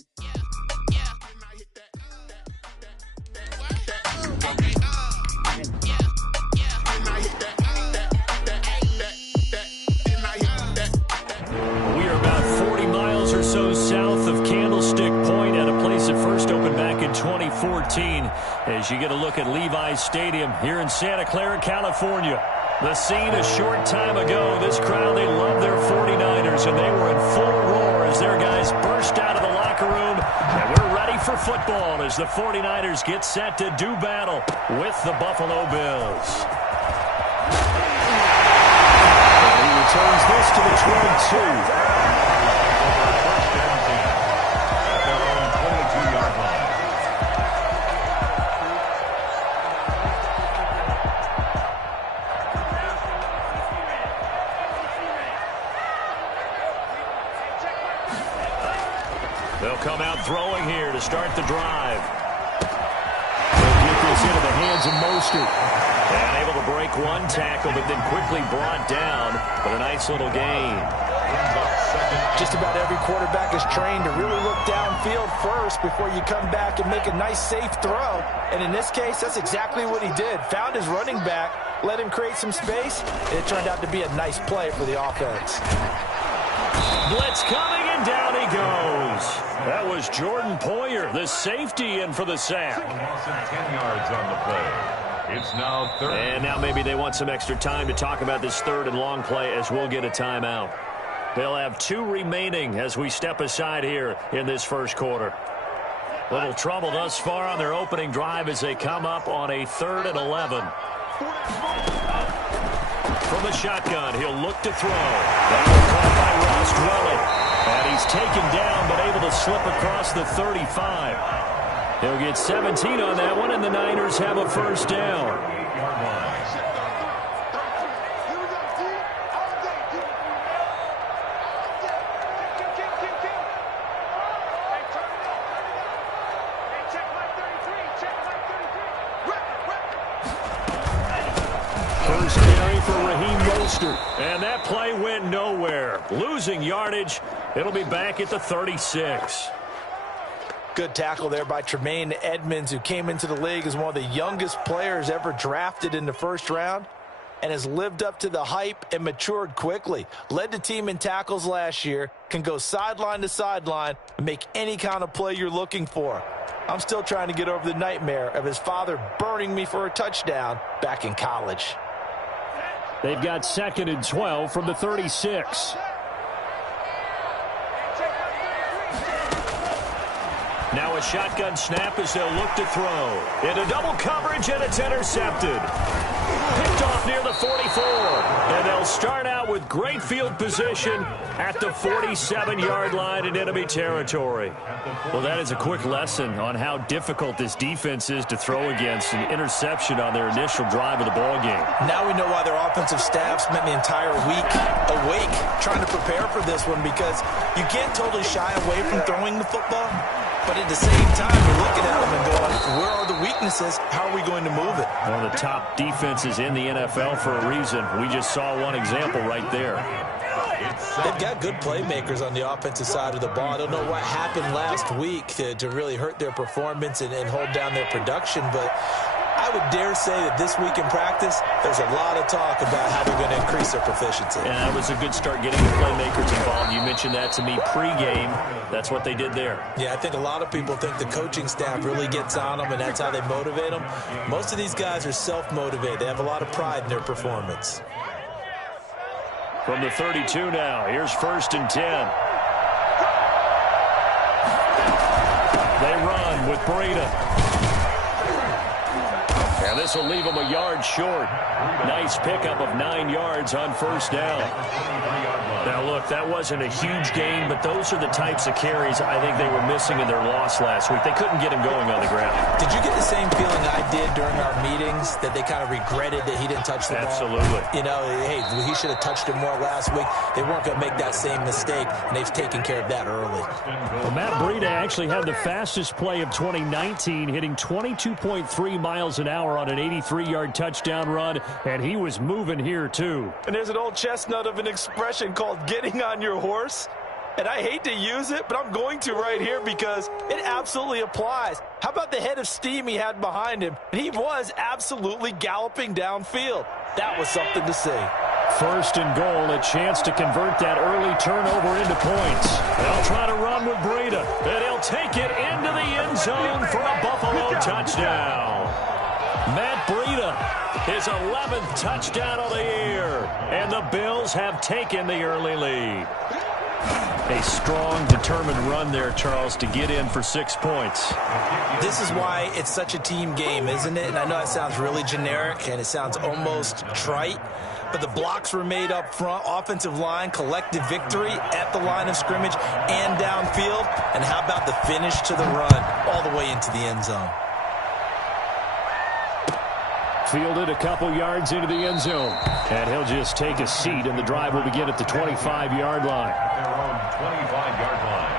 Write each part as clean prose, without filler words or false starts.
We are about 40 miles or so south of Candlestick Point at a place that first opened back in 2014 as you get a look at Levi's Stadium here in Santa Clara, California. The scene a short time ago, this crowd, they love their 49ers, and they were in full roar as their guys burst out of the locker room. And we're ready for football as the 49ers get set to do battle with the Buffalo Bills. And he returns this to the 22. They'll come out throwing here to start the drive. They'll get this into the hands of Mostert. And able to break one tackle, but then quickly brought down with a nice little gain. Just about every quarterback is trained to really look downfield first before you come back and make a nice, safe throw. And in this case, that's exactly what he did. Found his running back, let him create some space, and it turned out to be a nice play for the offense. Blitz coming, and down he goes. That was Jordan Poyer, the safety, in for the sack. 10 yards on the play. It's now third. And now maybe they want some extra time to talk about this third and long play as we'll get a timeout. They'll have 2 remaining as we step aside here in this first quarter. Little trouble thus far on their opening drive as they come up on a 3rd and 11. From the shotgun, he'll look to throw. That was caught by Ross Dwelling. And he's taken down, but able to slip across the 35. He'll get 17 on that one, and the Niners have a first down. First carry for Raheem Mostert. And that play went nowhere. Losing yardage. It'll be back at the 36. Good tackle there by Tremaine Edmonds, who came into the league as one of the youngest players ever drafted in the first round and has lived up to the hype and matured quickly. Led the team in tackles last year, can go sideline to sideline and make any kind of play you're looking for. I'm still trying to get over the nightmare of his father burning me for a touchdown back in college. They've got 2nd and 12 from the 36. Now a shotgun snap as they'll look to throw. Into double coverage, and it's intercepted. Picked off near the 44. And they'll start out with great field position at the 47-yard line in enemy territory. Well, that is a quick lesson on how difficult this defense is to throw against. An interception on their initial drive of the ball game. Now we know why their offensive staff spent the entire week awake trying to prepare for this one, because you can't totally shy away from throwing the football. But at the same time, you're looking at them and going, where are the weaknesses? How are we going to move it? One of the top defenses in the NFL for a reason. We just saw one example right there. They've got good playmakers on the offensive side of the ball. I don't know what happened last week to really hurt their performance and hold down their production, but I would dare say that this week in practice, there's a lot of talk about how they're going to increase their proficiency. And that was a good start getting the playmakers involved. You mentioned that to me pregame. That's what they did there. Yeah, I think a lot of people think the coaching staff really gets on them, and that's how they motivate them. Most of these guys are self-motivated. They have a lot of pride in their performance. From the 32 now, here's 1st and 10. They run with Breida. And this will leave them a yard short. Nice pickup of 9 yards on first down. Now, look, that wasn't a huge gain, but those are the types of carries I think they were missing in their loss last week. They couldn't get him going on the ground. Did you get the same feeling I did during our meetings, that they kind of regretted that he didn't touch the ball? Absolutely. You know, hey, he should have touched it more last week. They weren't going to make that same mistake, and they've taken care of that early. Well, Matt Breida actually had the fastest play of 2019, hitting 22.3 miles an hour on an 83-yard touchdown run, and he was moving here too. And there's an old chestnut of an expression called getting on your horse. And I hate to use it, but I'm going to right here because it absolutely applies. How about the head of steam he had behind him? He was absolutely galloping downfield. That was something to see. First and goal, a chance to convert that early turnover into points. They'll try to run with Breida, and he'll take it into the end zone for a Buffalo touchdown. Matt Breida, his 11th touchdown of the year, and the Bills have taken the early lead. A strong, determined run there, Charles, to get in for 6 points. This is why it's such a team game, isn't it? And I know it sounds really generic, and it sounds almost trite, but the blocks were made up front, offensive line, collective victory at the line of scrimmage and downfield. And how about the finish to the run all the way into the end zone? Fielded a couple yards into the end zone. And he'll just take a seat, and the drive will begin at the 25-yard line. Their own 25-yard line.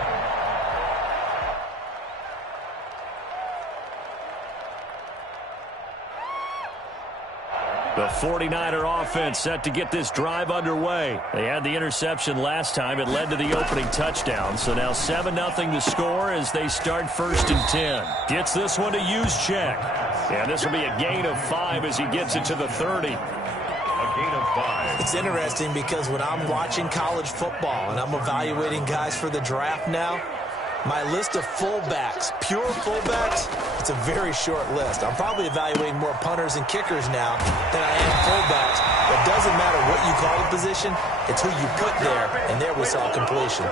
The 49er offense set to get this drive underway. They had the interception last time. It led to the opening touchdown. So now 7-0 to score as they start 1st and 10. Gets this one to Juszczyk. And this will be a gain of 5 as he gets it to the 30. A gain of 5. It's interesting because when I'm watching college football and I'm evaluating guys for the draft now, my list of fullbacks, pure fullbacks, it's a very short list. I'm probably evaluating more punters and kickers now than I am fullbacks. It doesn't matter what you call the position, it's who you put there, and there we saw completion.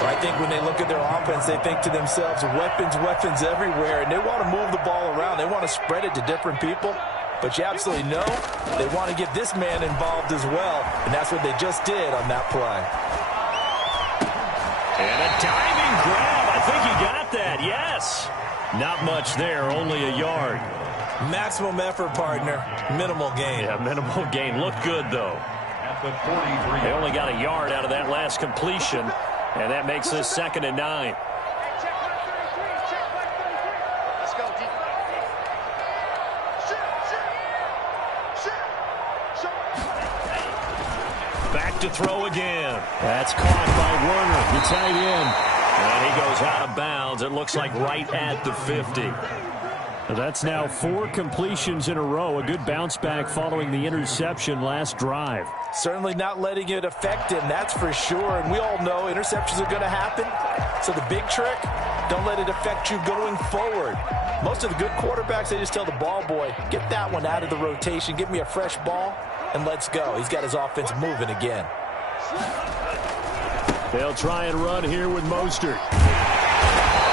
So I think when they look at their offense, they think to themselves, weapons everywhere, and they want to move the ball around. They want to spread it to different people. But you absolutely know they want to get this man involved as well, and that's what they just did on that play. And a diving grab. I think he got that, yes. Not much there, only a yard. Maximum effort, partner. Minimal gain. Yeah, minimal gain. Looked good, though. At the 43. They only got a yard out of that last completion, and that makes this 2nd and 9. Back to throw again. That's caught by Werner, the tight end. And he goes out of bounds. It looks like right at the 50. That's now 4 completions in a row. A good bounce back following the interception last drive. Certainly not letting it affect him, that's for sure. And we all know interceptions are going to happen. So the big trick, don't let it affect you going forward. Most of the good quarterbacks, they just tell the ball boy, get that one out of the rotation, give me a fresh ball, and let's go. He's got his offense moving again. They'll try and run here with Mostert.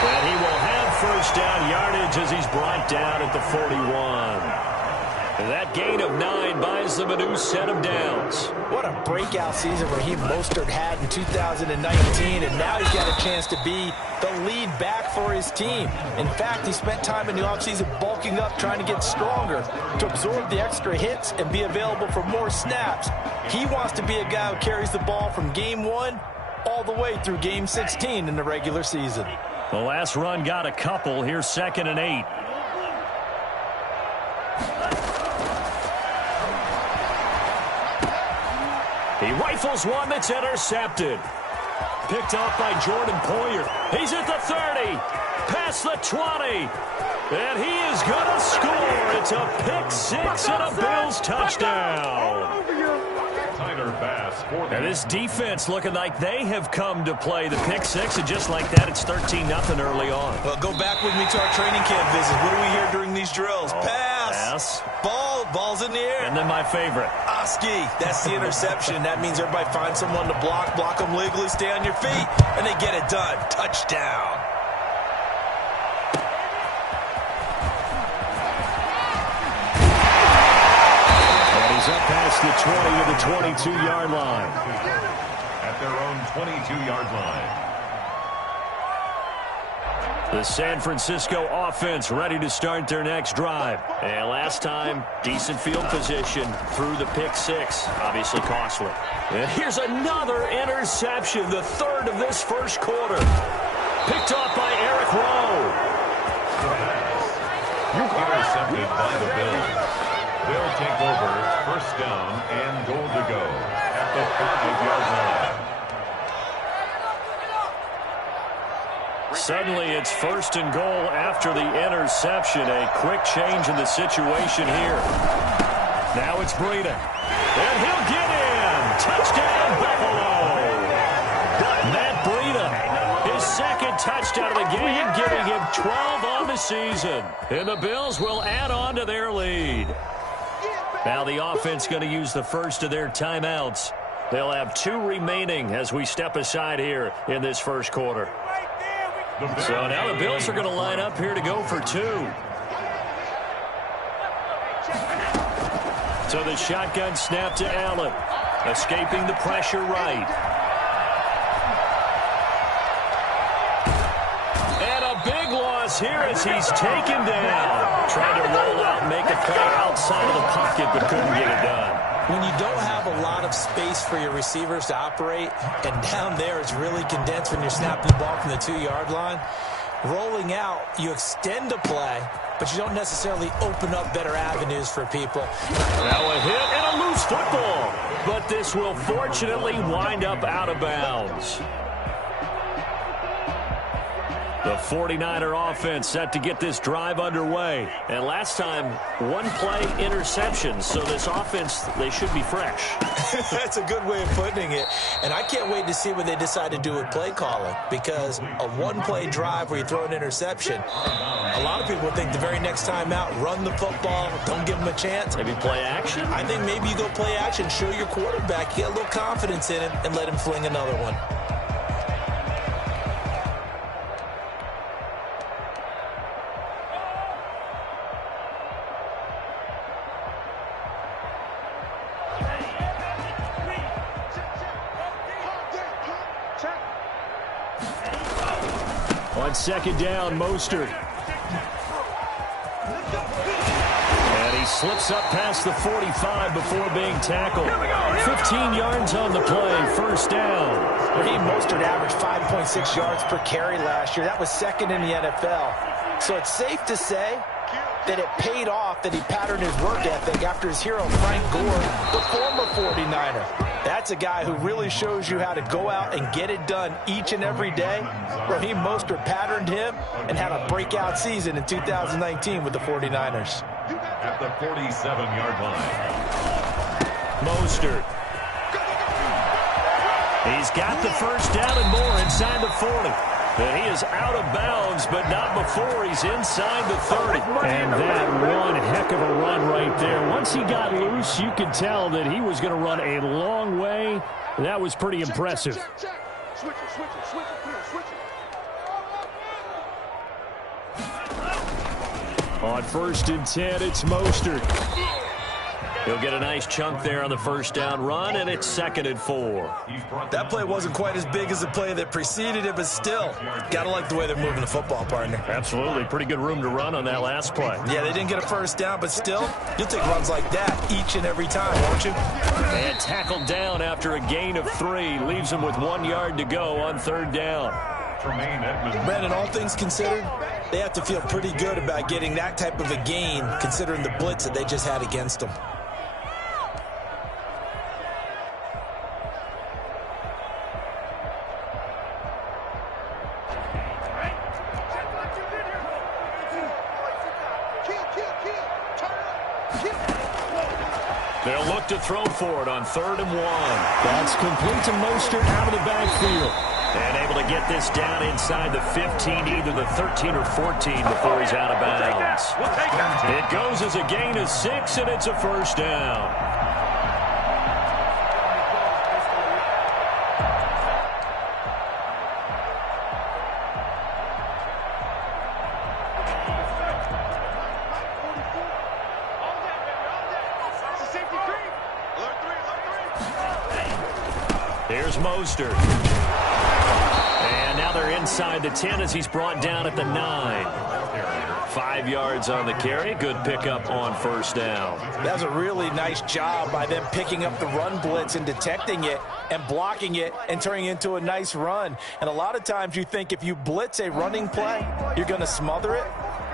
And he will have first down yardage as he's brought down at the 41. And that gain of 9 buys them a new set of downs. What a breakout season Raheem Mostert had in 2019, and now he's got a chance to be the lead back for his team. In fact, he spent time in the offseason bulking up, trying to get stronger to absorb the extra hits and be available for more snaps. He wants to be a guy who carries the ball from game 1 all the way through game 16 in the regular season. The last run got a couple. Here's 2nd and 8. He rifles one that's intercepted. Picked off by Jordan Poyer. He's at the 30. Past the 20. And he is going to score. It's a pick 6 and a Bills touchdown. And this defense looking like they have come to play. The pick 6, and just like that, it's 13-0 early on. Well, go back with me to our training camp visit. What do we hear during these drills? Pass. Ball's in the air. And then my favorite. Oski, that's the interception. That means everybody finds someone to block them legally, stay on your feet, and they get it done. Touchdown. He's up past the 20 to the 22-yard line. At their own 22-yard line. The San Francisco offense ready to start their next drive. And last time, decent field position through the pick 6. Obviously costly. And here's another interception, the 3rd of this first quarter. Picked off by Eric Rowe. Intercepted by the Bills. They'll take over 1st down and goal to go at the 5-yard line. Suddenly it's 1st and goal after the interception. A quick change in the situation here. Now it's Breida. And he'll get in. Touchdown, Buffalo. Matt Breida, his second touchdown of the game, giving him 12 on the season. And the Bills will add on to their lead. Now the offense going to use the first of their timeouts. They'll have 2 remaining as we step aside here in this first quarter. So now the Bills are going to line up here to go for 2. So the shotgun snap to Allen. Escaping the pressure right. And a big loss here as he's taken down. Trying to roll out and make a play outside of the pocket, but couldn't get it done. When you don't have a lot of space for your receivers to operate, and down there it's really condensed when you're snapping the ball from the 2-yard line, rolling out, you extend the play, but you don't necessarily open up better avenues for people. Now a hit and a loose football, but this will fortunately wind up out of bounds. The 49er offense set to get this drive underway. And last time, 1-play interception. So this offense, they should be fresh. That's a good way of putting it. And I can't wait to see what they decide to do with play calling. Because a 1-play drive where you throw an interception, a lot of people would think the very next time out, run the football, don't give them a chance. Maybe play action? I think maybe you go play action, show your quarterback, get a little confidence in him, and let him fling another one. On 2nd down, Mostert. And he slips up past the 45 before being tackled. 15 yards on the play, 1st down. Raheem Mostert averaged 5.6 yards per carry last year. That was 2nd in the NFL. So it's safe to say that it paid off that he patterned his work ethic after his hero, Frank Gore, the former 49er. That's a guy who really shows you how to go out and get it done each and every day. Raheem Mostert patterned him and had a breakout season in 2019 with the 49ers. At the 47-yard line. Mostert. He's got the 1st down and more inside the 40. And he is out of bounds, but not before he's inside the 30. And that one heck of a run right there. Once he got loose, you could tell that he was going to run a long way. That was pretty impressive. On 1st and 10, it's Mostert. He'll get a nice chunk there on the 1st down run, and it's 2nd and 4. That play wasn't quite as big as the play that preceded it, but still, gotta like the way they're moving the football, partner. Absolutely. Pretty good room to run on that last play. Yeah, they didn't get a 1st down, but still, you'll take runs like that each and every time, won't you? And tackled down after a gain of 3. Leaves him with 1 yard to go on 3rd down. Brandon, all things considered, they have to feel pretty good about getting that type of a gain, considering the blitz that they just had against them. They'll look to throw for it on 3rd and 1. That's complete to Mostert out of the backfield. And able to get this down inside the 15, either the 13 or 14 before he's out of bounds. It goes as a gain of 6, and it's a 1st down. Here's Mostert. And now they're inside the 10 as he's brought down at the 9. 5 yards on the carry. Good pickup on 1st down. That was a really nice job by them picking up the run blitz and detecting it and blocking it and turning it into a nice run. And a lot of times you think if you blitz a running play, you're going to smother it.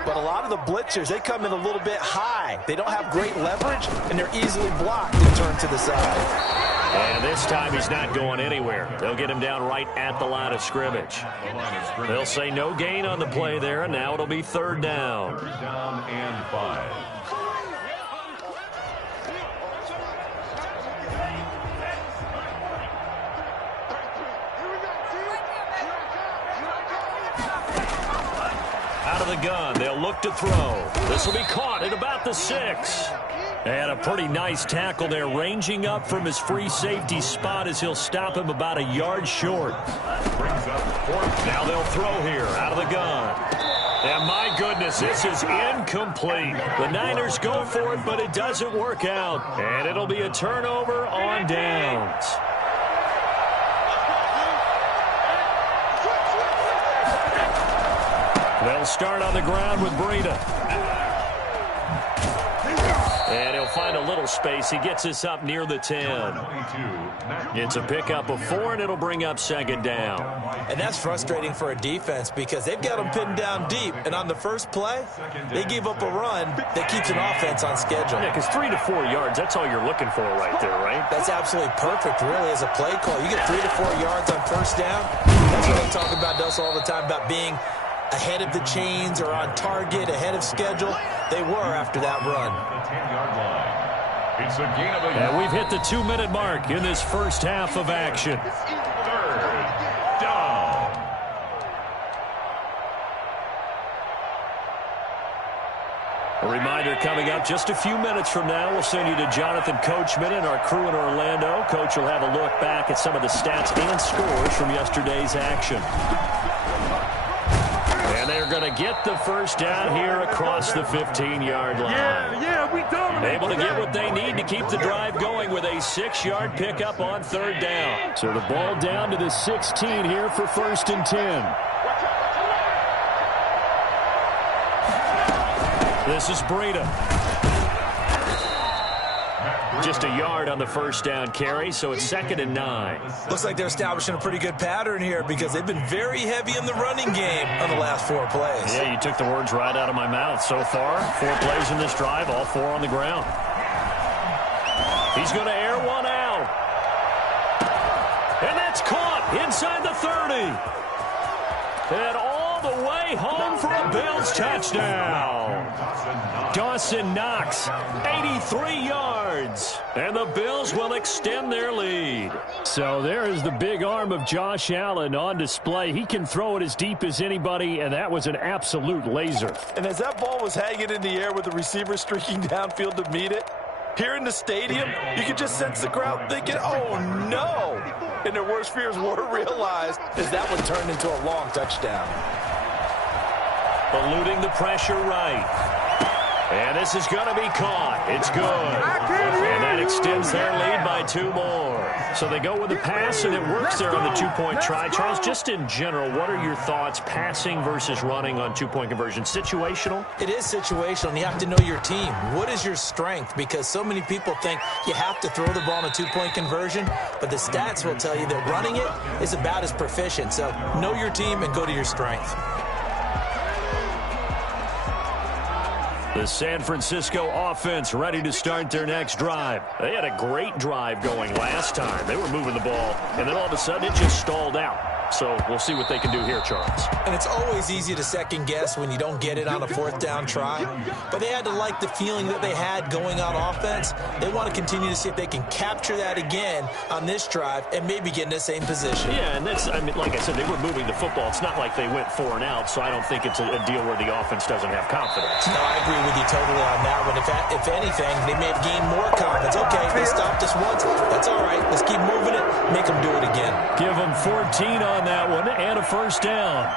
But a lot of the blitzers, they come in a little bit high. They don't have great leverage, and they're easily blocked and turned to the side. And this time he's not going anywhere. They'll get him down right at the line of scrimmage. They'll say no gain on the play there, and now it'll be third down. Third down and 5. Out of the gun, they'll look to throw. This will be caught at about the 6. And a pretty nice tackle there, ranging up from his free safety spot as he'll stop him about a yard short. Brings up fourth. Now they'll throw here, out of the gun. And my goodness, this is incomplete. The Niners go for it, but it doesn't work out. And it'll be a turnover on downs. They'll start on the ground with Breida. And he'll find a little space. He gets us up near the 10. It's a pickup of 4, and it'll bring up second down. And that's frustrating for a defense because they've got them pinned down deep. And on the first play, they give up a run that keeps an offense on schedule. Yeah, because 3 to 4 yards, that's all you're looking for right there, right? That's absolutely perfect, really, as a play call. You get 3 to 4 yards on first down. That's what they talk about us all the time, about being ahead of the chains or on target, ahead of schedule. They were after that run. It's a gain of a And we've hit the 2-minute mark in this first half of action. third down. A reminder coming up just a few minutes from now. We'll send you to Jonathan Coachman and our crew in Orlando. Coach will have a look back at some of the stats and scores from yesterday's action. And they're going to get the first down here across the 15-yard line. We dominate. Able to get what they need to keep the drive going with a 6-yard pickup on third down. So the ball down to the 16 here for 1st and 10. This is Breida. Just a yard on the first down carry, so it's 2nd and 9. Looks like they're establishing a pretty good pattern here because they've been very heavy in the running game on the last 4 plays. Yeah, you took the words right out of my mouth. So far, 4 plays in this drive, all 4 on the ground. He's going to air one out. And that's caught inside the 30. And all the way home for a Bills touchdown. Dawson Knox, 83 yards. And the Bills will extend their lead. So there is the big arm of Josh Allen on display. He can throw it as deep as anybody, and that was an absolute laser. And as that ball was hanging in the air with the receiver streaking downfield to meet it, here in the stadium, you could just sense the crowd thinking, oh, no. And their worst fears were realized as that one turned into a long touchdown. Eluding the pressure right. And this is going to be caught. It's good. And that extends their lead by 2 more. So they go with the pass, and it works there on the 2-point try. Charles, just in general, what are your thoughts passing versus running on 2-point conversion? Situational? It is situational, and you have to know your team. What is your strength? Because so many people think you have to throw the ball in a 2-point conversion, but the stats will tell you that running it is about as proficient. So know your team and go to your strength. The San Francisco offense ready to start their next drive. They had a great drive going last time. They were moving the ball, and then all of a sudden it just stalled out. So we'll see what they can do here, Charles. And it's always easy to second guess when you don't get it on a 4th down try. But they had to like the feeling that they had going on offense. They want to continue to see if they can capture that again on this drive and maybe get in the same position. Yeah, and that's, I mean, like I said, they were moving the football. It's not like they went 4 and out, so I don't think it's a deal where the offense doesn't have confidence. No, I agree with you totally on that one. If anything, they may have gained more confidence. Okay, they stopped us once. That's all right. Let's keep moving it. Make them do it again. Give them 14 on that one and a first down.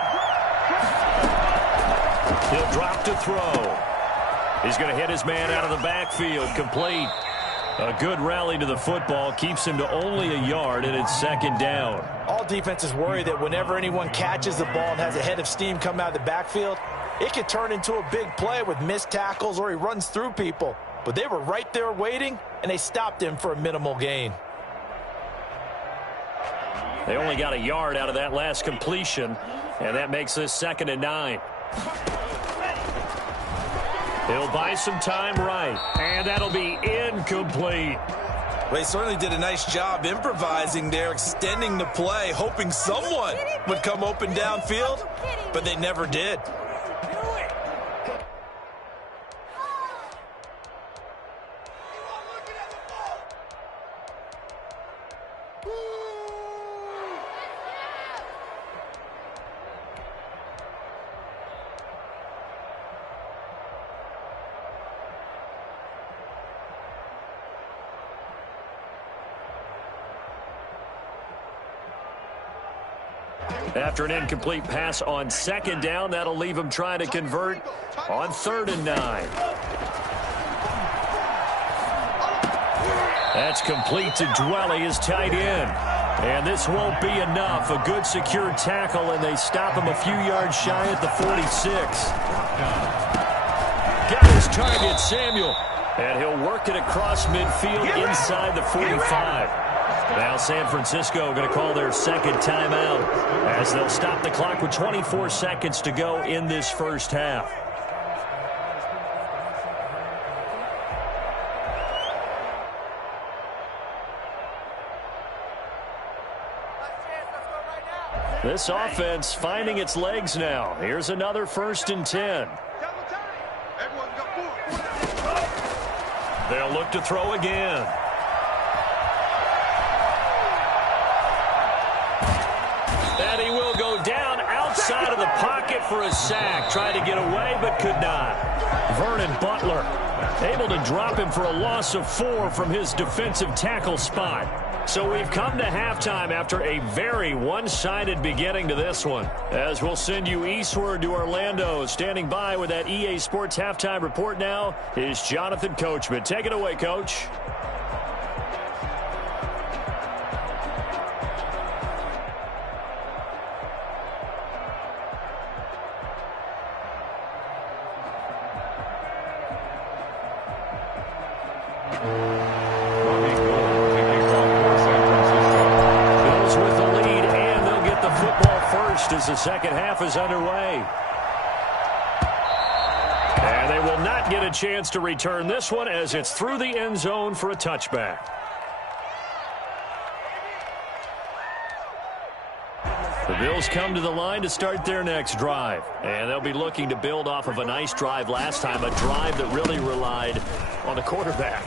He'll drop to throw. He's going to hit his man out of the backfield. Complete. A good rally to the football keeps him to only a yard, and it's 2nd down. All defenses worry that whenever anyone catches the ball and has a head of steam come out of the backfield, it could turn into a big play with missed tackles or he runs through people. But they were right there waiting, and they stopped him for a minimal gain. They only got a yard out of that last completion, and that makes this 2nd and 9. He'll buy some time right, and that'll be incomplete. Well, he certainly did a nice job improvising there, extending the play, hoping someone would come open downfield, but they never did. After an incomplete pass on second down, that'll leave him trying to convert on 3rd and 9. That's complete to Dwelly, his tight end. And this won't be enough. A good secure tackle, and they stop him a few yards shy at the 46. Got his target, Samuel. And he'll work it across midfield inside the 45. Now San Francisco going to call their second timeout as they'll stop the clock with 24 seconds to go in this first half. This offense finding its legs now. Here's another 1st and 10. They'll look to throw again. And he will go down outside of the pocket for a sack. Tried to get away, but could not. Vernon Butler able to drop him for a loss of 4 from his defensive tackle spot. So we've come to halftime after a very one-sided beginning to this one. As we'll send you eastward to Orlando. Standing by with that EA Sports halftime report now is Jonathan Coachman. Take it away, Coach. As the second half is underway. And they will not get a chance to return this one as it's through the end zone for a touchback. The Bills come to the line to start their next drive. And they'll be looking to build off of a nice drive last time, a drive that really relied on the quarterback.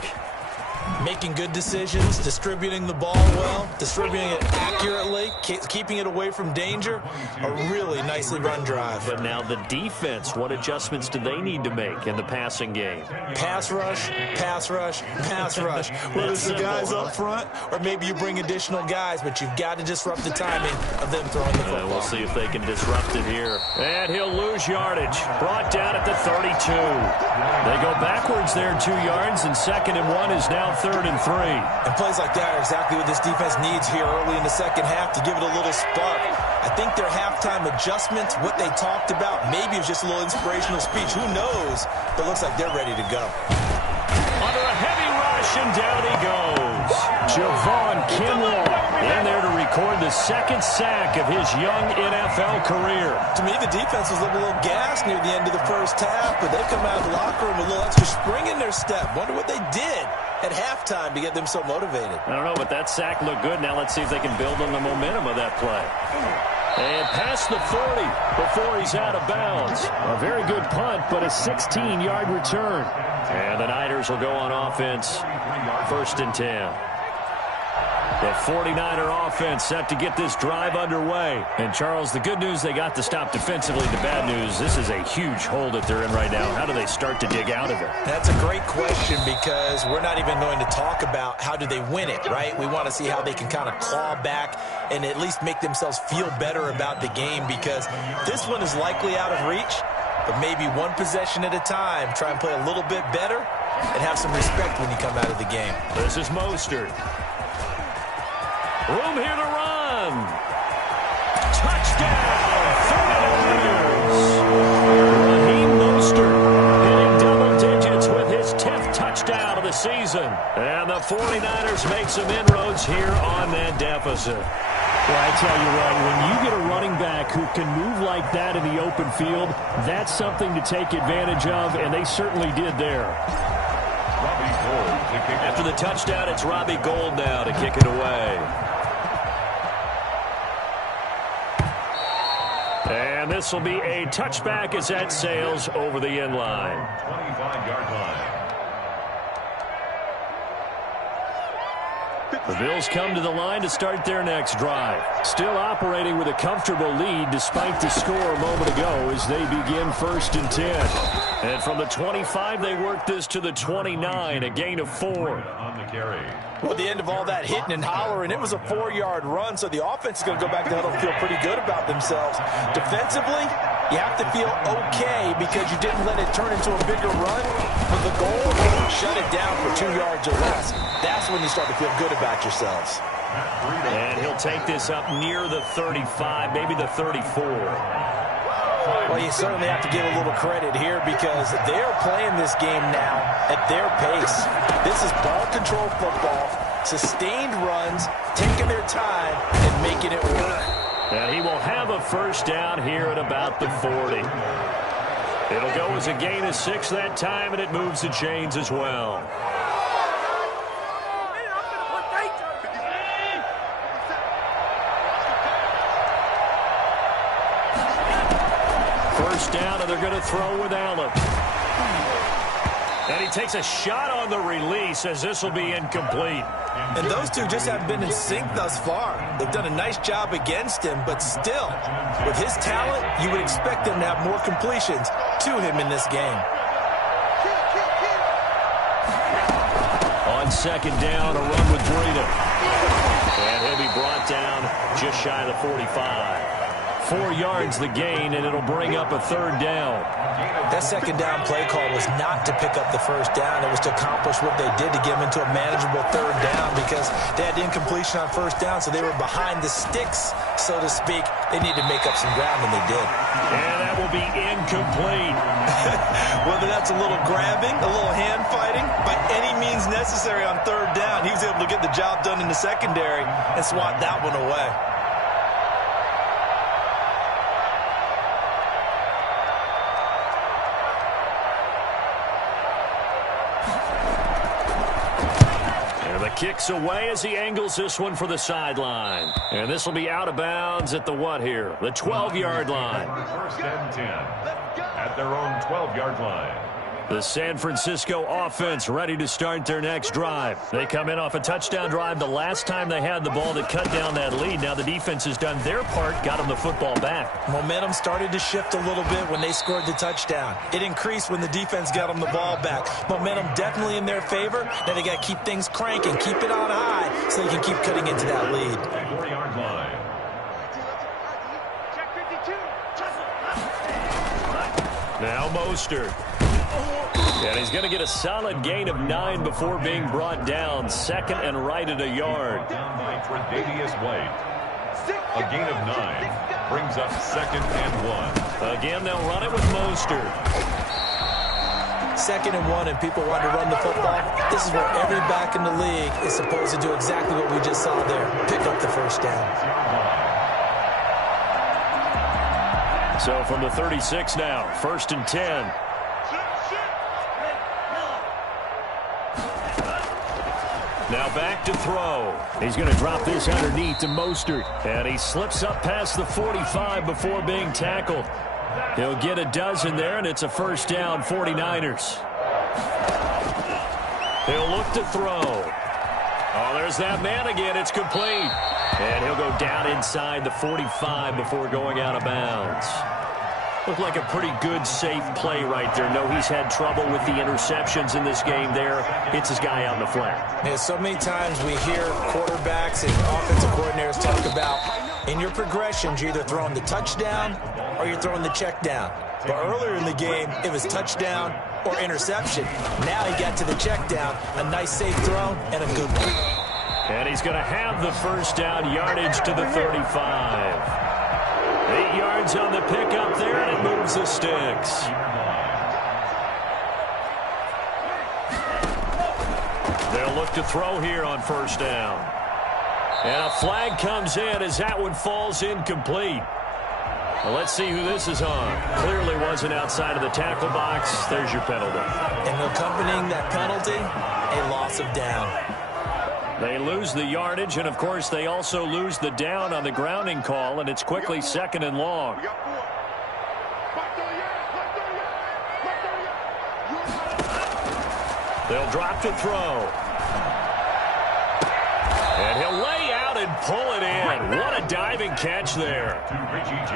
Making good decisions, distributing the ball well, distributing it accurately, keeping it away from danger. A really nicely run drive. But now the defense, what adjustments do they need to make in the passing game? Pass rush, pass rush, pass rush. Whether it's the guys up front or maybe you bring additional guys, but you've got to disrupt the timing of them throwing the football. We'll see if they can disrupt it here. And he'll lose yardage. Brought down at the 32. They go backwards there 2 yards, and 2nd and 1 is now 3rd and 3. And plays like that are exactly what this defense needs here early in the second half to give it a little spark. I think their halftime adjustments, what they talked about, maybe it was just a little inspirational speech. Who knows? But it looks like they're ready to go. Under a heavy rush, and down he goes. Javon Kinlaw in there to record the 2nd sack of his young NFL career. To me, the defense was a little gassed near the end of the first half, but they come out of the locker room with a little extra spring in their step. Wonder what they did at halftime to get them so motivated. I don't know, but that sack looked good. Now let's see if they can build on the momentum of that play. And past the 40 before he's out of bounds. A very good punt, but a 16-yard return. And the Niners will go on offense, 1st and 10. The 49er offense set to get this drive underway. And, Charles, the good news, they got the stop defensively. The bad news, this is a huge hole that they're in right now. How do they start to dig out of it? That's a great question because we're not even going to talk about how do they win it, right? We want to see how they can kind of claw back and at least make themselves feel better about the game because this one is likely out of reach, but maybe one possession at a time. Try and play a little bit better and have some respect when you come out of the game. This is Mostert. Room here to run. Touchdown, 49ers. Raheem Mostert hitting double digits with his 10th touchdown of the season. And the 49ers make some inroads here on that deficit. Well, I tell you what, when you get a running back who can move like that in the open field, that's something to take advantage of, and they certainly did there. After the touchdown, it's Robbie Gould now to kick it away. And this will be a touchback as that sails over the end line. 25-yard line. The Bills come to the line to start their next drive. Still operating with a comfortable lead despite the score a moment ago as they begin 1st and 10. And from the 25, they work this to the 29, a gain of 4. On the carry. Well, at the end of all that hitting and hollering, it was a 4-yard run, so the offense is going to go back to the huddle and feel pretty good about themselves. Defensively, you have to feel okay because you didn't let it turn into a bigger run. But the goal, shut it down for 2 yards or less. That's when you start to feel good about yourselves. And he'll take this up near the 35, maybe the 34. Well, you certainly have to give a little credit here because they're playing this game now at their pace. This is ball control football, sustained runs, taking their time, and making it work. And he will have a first down here at about the 40. It'll go as a gain of 6 that time, and it moves the chains as well. First down, and they're going to throw with Allen. And he takes a shot on the release as this will be incomplete. And those two just haven't been in sync thus far. They've done a nice job against him, but still, with his talent, you would expect them to have more completions to him in this game. On second down, a run with Breida. And he'll be brought down just shy of the 45. 4 yards the gain, and it'll bring up a 3rd down. That second down play call was not to pick up the first down. It was to accomplish what they did to get them into a manageable 3rd down because they had incompletion on first down, so they were behind the sticks, so to speak. They needed to make up some ground, and they did. And that will be incomplete. Whether that's a little grabbing, a little hand fighting, by any means necessary on 3rd down, he was able to get the job done in the secondary and swat that one away. Kicks away as he angles this one for the sideline. And this will be out of bounds at the what here? The 12-yard line. 1st and 10 at their own 12-yard line. The San Francisco offense ready to start their next drive. They come in off a touchdown drive the last time they had the ball to cut down that lead. Now the defense has done their part, got them the football back. Momentum started to shift a little bit when they scored the touchdown. It increased when the defense got them the ball back. Momentum definitely in their favor. Now they got to keep things cranking, keep it on high so they can keep cutting into that lead. 4-yard line. Now Mostert. And he's going to get a solid gain of 9 before being brought down. 2nd and right at a yard. Down by Tre'Davious White. A gain of 9 brings up 2nd and 1. Again, they'll run it with Mostert. 2nd and 1, and people want to run the football. This is where every back in the league is supposed to do exactly what we just saw there. Pick up the first down. So from the 36 now, 1st and 10. Now back to throw. He's going to drop this underneath to Mostert. And he slips up past the 45 before being tackled. He'll get a dozen there, and it's a first down, 49ers. He'll look to throw. Oh, there's that man again. It's complete. And he'll go down inside the 45 before going out of bounds. Looked like a pretty good, safe play right there. No, he's had trouble with the interceptions in this game there. Hits his guy out in the flat. Yeah, so many times we hear quarterbacks and offensive coordinators talk about in your progressions, you're either throwing the touchdown or you're throwing the check down. But earlier in the game, it was touchdown or interception. Now he got to the check down, a nice safe throw and a good one. And he's going to have the first down, yardage to the 35. 8 yards on the pickup there, and it moves the sticks. They'll look to throw here on first down. And a flag comes in as that one falls incomplete. Well, let's see who this is on. Clearly wasn't outside of the tackle box. There's your penalty. And accompanying that penalty, a loss of down. They lose the yardage, and, of course, they also lose the down on the grounding call, and it's quickly 2nd and long. They'll drop to throw. And he'll lay out and pull it in. What a diving catch there.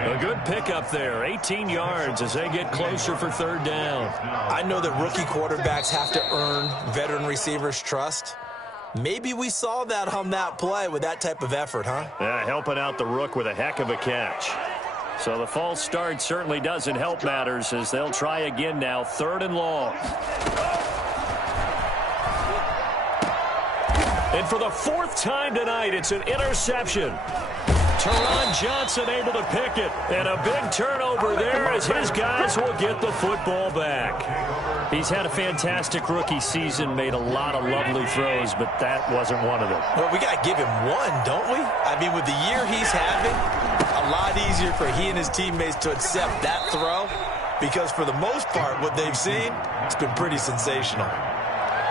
A good pickup there. 18 yards as they get closer for 3rd down. I know that rookie quarterbacks have to earn veteran receivers' trust. Maybe we saw that on that play with that type of effort, huh? Yeah, helping out the rook with a heck of a catch. So the false start certainly doesn't help matters as they'll try again now. 3rd and long. And for the 4th time tonight, it's an interception. Teron Johnson able to pick it. And a big turnover there as his guys will get the football back. He's had a fantastic rookie season, made a lot of lovely throws, but that wasn't one of them. Well, we got to give him one, don't we? I mean, with the year he's having, a lot easier for he and his teammates to accept that throw because for the most part, what they've seen, it's been pretty sensational.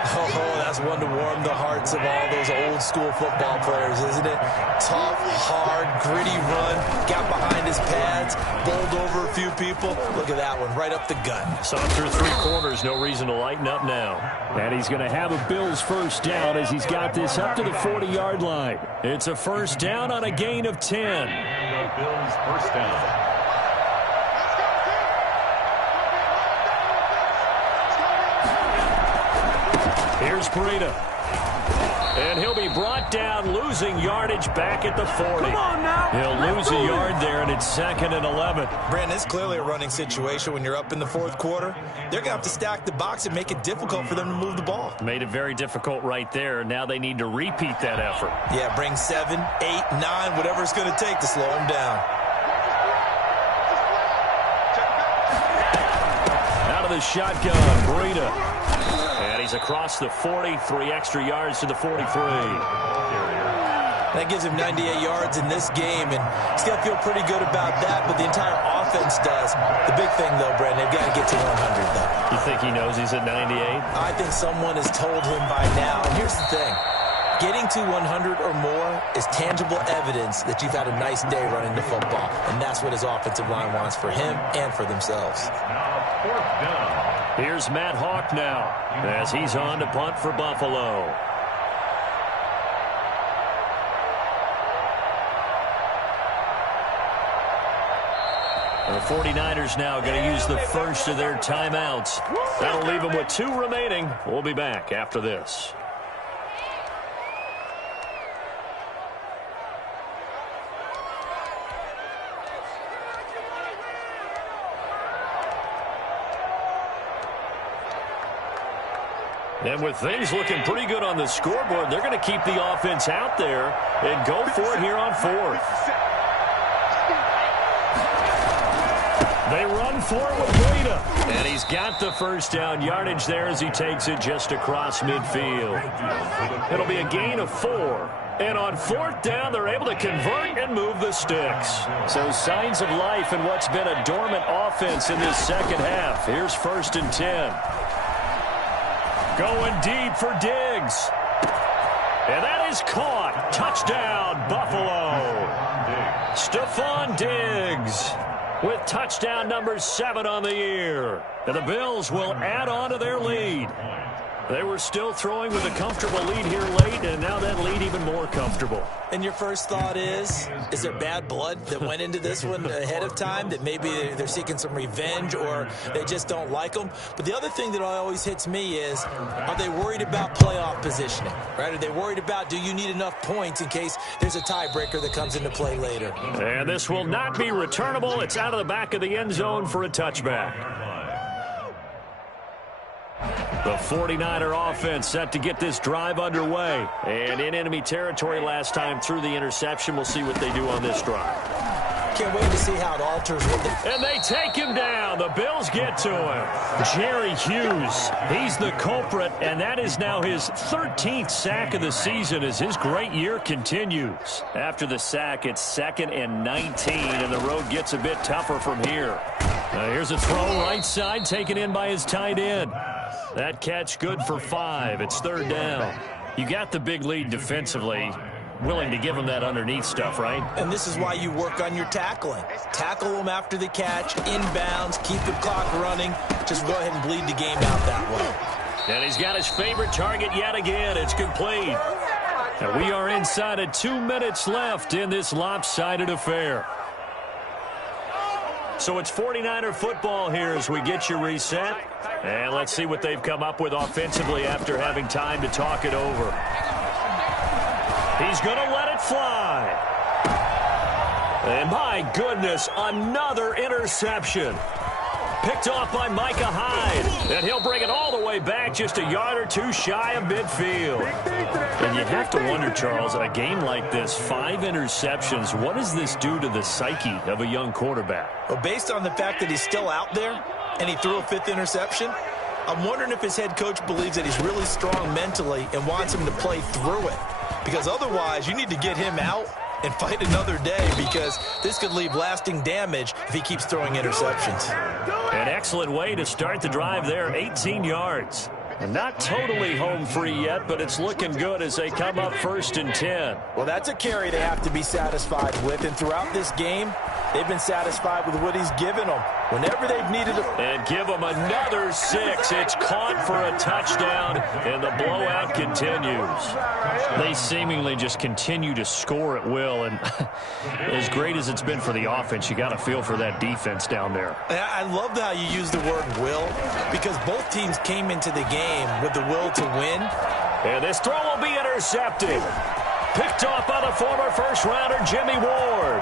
Oh, that's one to warm the hearts of all those old-school football players, isn't it? Tough, hard, gritty run, got behind his pads, bowled over a few people. Look at that one, right up the gut. Saw through 3 quarters, no reason to lighten up now. And he's going to have a Bills 1st down as he's got this up to the 40-yard line. It's a 1st down on a gain of 10. The Bills 1st down. Here's Breida. And he'll be brought down, losing yardage back at the 40. Come on now. He'll lose a yard there, and it's 2nd and 11. Brandon, it's clearly a running situation when you're up in the 4th quarter. They're going to have to stack the box and make it difficult for them to move the ball. Made it very difficult right there. Now they need to repeat that effort. Yeah, bring 7, 8, 9, whatever it's going to take to slow them down. Out of the shotgun, Breida. And he's across the 40, 3 extra yards to the 43. That gives him 98 yards in this game, and he's going to feel pretty good about that, but the entire offense does. The big thing, though, Brandon, they've got to get to 100, though. You think he knows he's at 98? I think someone has told him by now, and here's the thing. Getting to 100 or more is tangible evidence that you've had a nice day running the football, and that's what his offensive line wants for him and for themselves. Now 4th down. Here's Matt Hawk now as he's on to punt for Buffalo. The 49ers now going to use the first of their timeouts. That'll leave them with 2 remaining. We'll be back after this. And with things looking pretty good on the scoreboard, they're going to keep the offense out there and go for it here on 4th. They run for it with Breida. And he's got the 1st down yardage there as he takes it just across midfield. It'll be a gain of 4. And on 4th down, they're able to convert and move the sticks. So signs of life in what's been a dormant offense in this 2nd half. Here's 1st and 10. Going deep for Diggs. And that is caught. Touchdown, Buffalo. Stephon Diggs with touchdown number 7 on the year. And the Bills will add on to their lead. They were still throwing with a comfortable lead here late, and now that lead even more comfortable. And your first thought is there bad blood that went into this one ahead of time, that maybe they're seeking some revenge or they just don't like them? But the other thing that always hits me is, are they worried about playoff positioning, right? Are they worried about, do you need enough points in case there's a tiebreaker that comes into play later? And this will not be returnable. It's out of the back of the end zone for a touchback. The 49er offense set to get this drive underway. And in enemy territory last time through the interception. We'll see what they do on this drive. Can't wait to see how it alters with it. And they take him down. The Bills get to him. Jerry Hughes, he's the culprit, and that is now his 13th sack of the season as his great year continues. After the sack, it's 2nd and 19, and the road gets a bit tougher from here. Here's a throw right side, taken in by his tight end. That catch good for 5. It's 3rd down. You got the big lead defensively. Willing to give him that underneath stuff, right? And this is why you work on your tackling. Tackle them after the catch, inbounds, keep the clock running. Just go ahead and bleed the game out that way. And he's got his favorite target yet again. It's complete. And we are inside of 2 minutes left in this lopsided affair. So it's 49er football here as we get you reset. And let's see what they've come up with offensively after having time to talk it over. He's going to let it fly. And my goodness, another interception. Picked off by Micah Hyde. And he'll bring it all the way back just a yard or two shy of midfield. And you have to wonder, Charles, a game like this, 5 interceptions, what does this do to the psyche of a young quarterback? Well, based on the fact that he's still out there and he threw a 5th interception, I'm wondering if his head coach believes that he's really strong mentally and wants him to play through it. Because otherwise, you need to get him out and fight another day, because this could leave lasting damage if he keeps throwing interceptions. An excellent way to start the drive there, 18 yards. And not totally home free yet, but it's looking good as they come up 1st and 10. Well, that's a carry they have to be satisfied with, and throughout this game, they've been satisfied with what he's given them. Whenever they've needed it. And give them another 6. It's caught for a touchdown, and the blowout continues. They seemingly just continue to score at will, and as great as it's been for the offense, you got to feel for that defense down there. I love how you use the word will, because both teams came into the game with the will to win. And this throw will be intercepted. Picked off by the former first-rounder Jimmy Ward.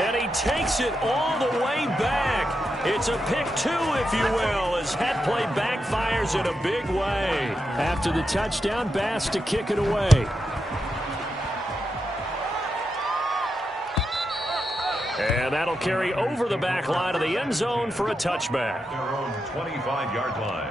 And he takes it all the way back. It's a pick 2, if you will, as head play backfires in a big way. After the touchdown, Bass to kick it away. And that'll carry over the back line of the end zone for a touchback. Their own 25-yard line.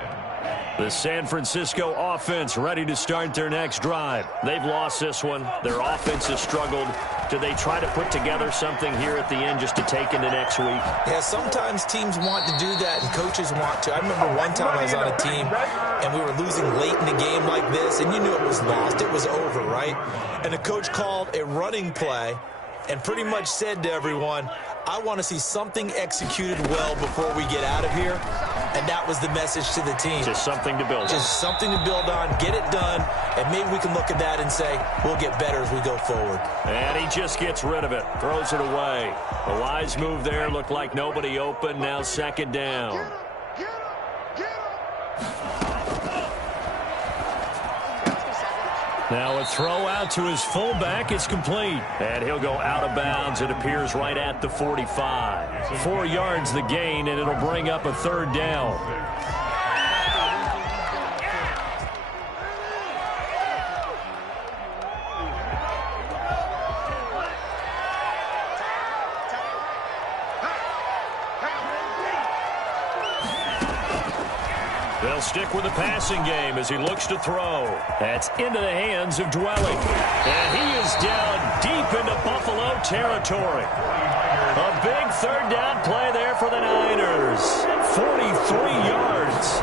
The San Francisco offense ready to start their next drive. They've lost this one. Their offense has struggled. Do they try to put together something here at the end just to take into next week? Yeah, sometimes teams want to do that and coaches want to. I remember one time I was on a team and we were losing late in a game like this, and you knew it was lost. It was over, right? And the coach called a running play and pretty much said to everyone, I want to see something executed well before we get out of here. And that was the message to the team. Just something to build on. Just something to build on, get it done, and maybe we can look at that and say, we'll get better as we go forward. And he just gets rid of it, throws it away. A wise move there, looked like nobody open, now 2nd down. Now a throw out to his fullback. It's complete. And he'll go out of bounds. It appears right at the 45. 4 yards the gain, and it'll bring up a 3rd down. They'll stick with the passing game as he looks to throw. That's into the hands of Dwelling. And he is down deep into Buffalo territory. A big 3rd down play there for the Niners. 43 yards.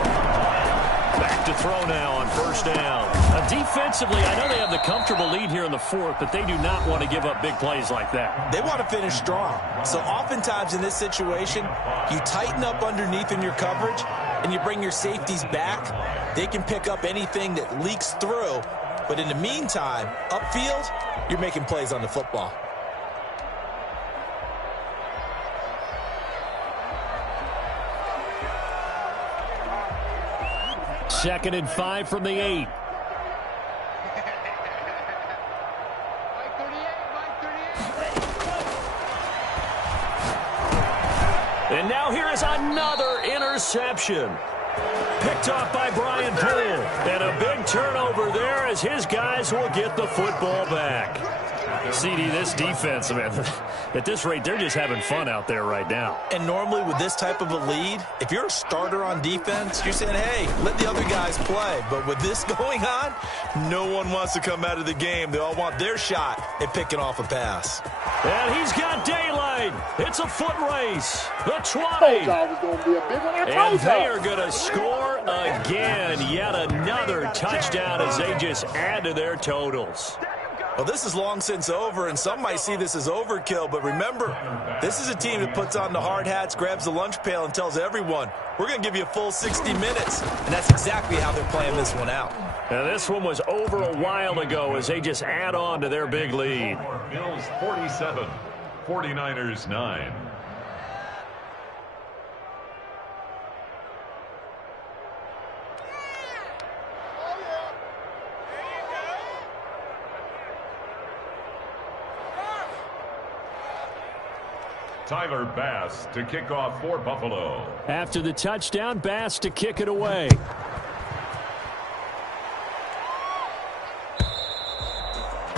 Back to throw now on 1st down. Defensively, I know they have the comfortable lead here in the 4th, but they do not want to give up big plays like that. They want to finish strong. So oftentimes in this situation, you tighten up underneath in your coverage, and you bring your safeties back. They can pick up anything that leaks through. But in the meantime, upfield, you're making plays on the football. Second and 5 from the 8. And now here is another interception. Picked off by Brian Poole. And a big turnover there as his guys will get the football back. CD, this defense, man, at this rate, they're just having fun out there right now. And normally with this type of a lead, if you're a starter on defense, you're saying, hey, let the other guys play. But with this going on, no one wants to come out of the game. They all want their shot at picking off a pass. And he's got daylight. It's a foot race. The 20. And they are going to score again. Yet another touchdown as they just add to their totals. Well, this is long since over, and some might see this as overkill. But remember, this is a team that puts on the hard hats, grabs the lunch pail, and tells everyone, we're going to give you a full 60 minutes. And that's exactly how they're playing this one out. Now, this one was over a while ago as they just add on to their big lead. Bills 47, 49ers 9. Tyler Bass to kick off for Buffalo. After the touchdown, Bass to kick it away.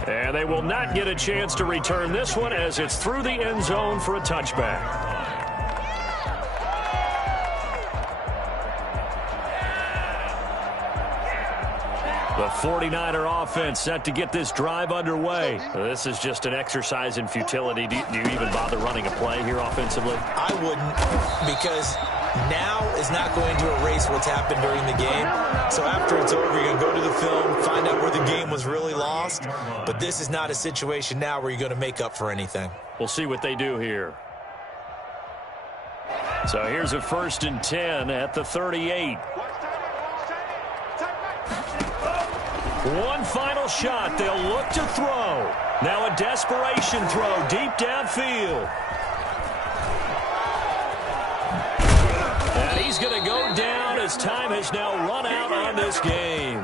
And they will not get a chance to return this one as it's through the end zone for a touchback. The 49er offense set to get this drive underway. This is just an exercise in futility. Do you even bother running a play here offensively? I wouldn't, because now is not going to erase what's happened during the game. So after it's over, you're going to go to the film, find out where the game was really lost. But this is not a situation now where you're going to make up for anything. We'll see what they do here. So here's a 1st and 10 at the 38. One final shot. They'll look to throw. Now a desperation throw deep downfield. And he's going to go down as time has now run out on this game.